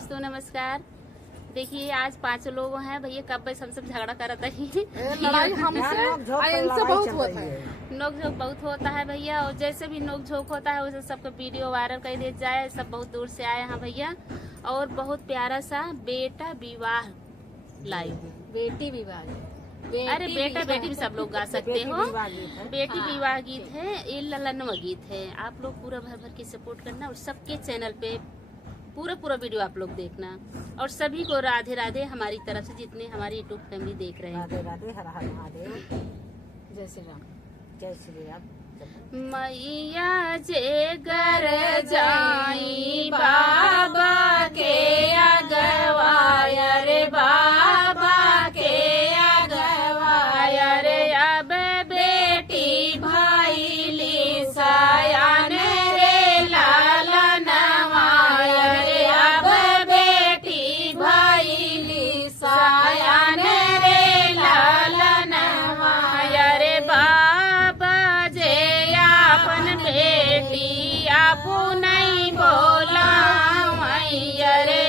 दोस्तों नमस्कार। देखिए आज 5 लोग हैं भैया, कब बस हम सब झगड़ा करता ही लड़ाई हमसे इनसे बहुत होता है। नोक झोंक बहुत होता है भैया, और जैसे भी नोक झोंक होता है वैसे सबका वीडियो वायरल कर दिया जाए। सब बहुत दूर से आए हैं भैया, और बहुत प्यारा सा बेटा विवाह लाई हूँ। बेटी विवाह, अरे बेटा बेटी भी सब लोग गा सकते हो। बेटी विवाह गीत है, ये ललनवा गीत है। आप लोग पूरा भर भर के सपोर्ट करना, और सबके चैनल पे पूरा वीडियो आप लोग देखना, और सभी को राधे राधे हमारी तरफ से, जितने हमारी यूट्यूब फैमिली देख रहे हैं। राधे राधे, हर हर महादेव, जय श्री राम। जय श्री राम। मैया जे घर जाई बाबा के अगवाय रे, बाबा के अगवाय रे। अब बेटी भाई ली सयान रे लालनवाय रे। अब बेटी भाई ली सयान रे लालनवाय रे। बाबा जे अपन बेटी आपू नहीं बोला मैया रे।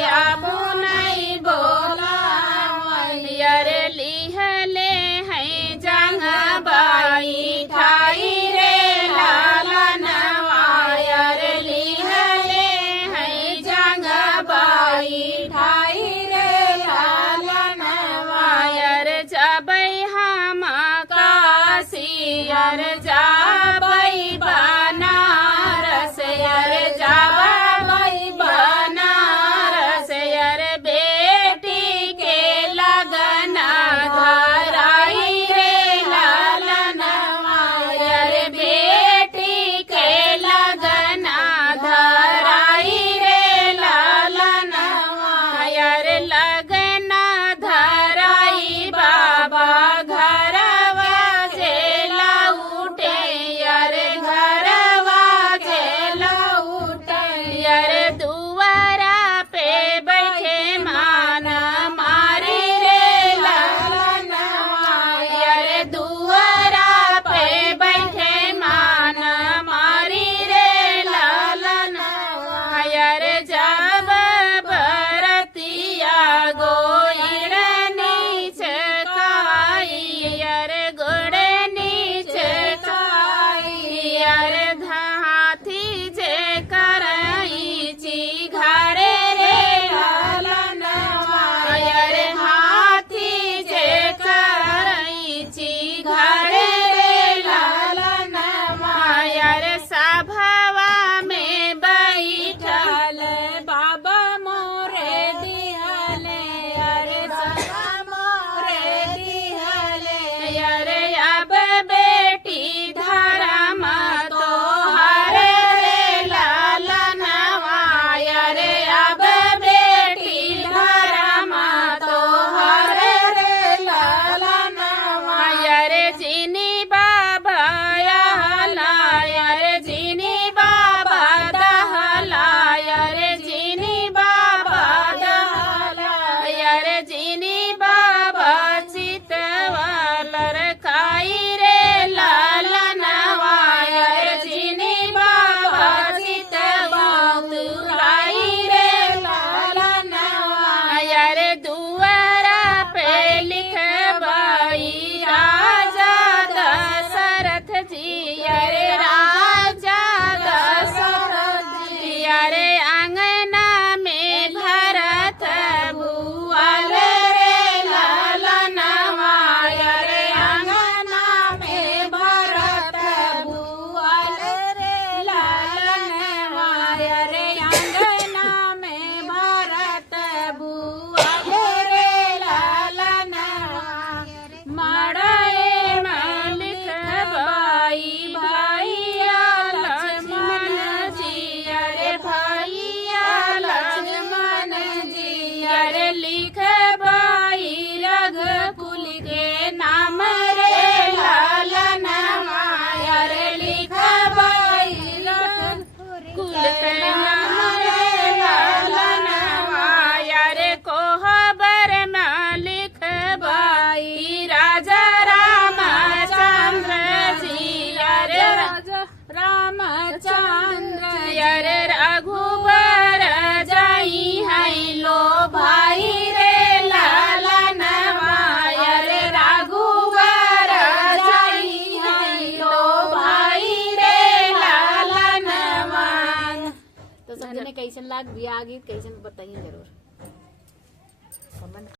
जने कैसन लाग बिया गीत कैसन बताइए जरूर।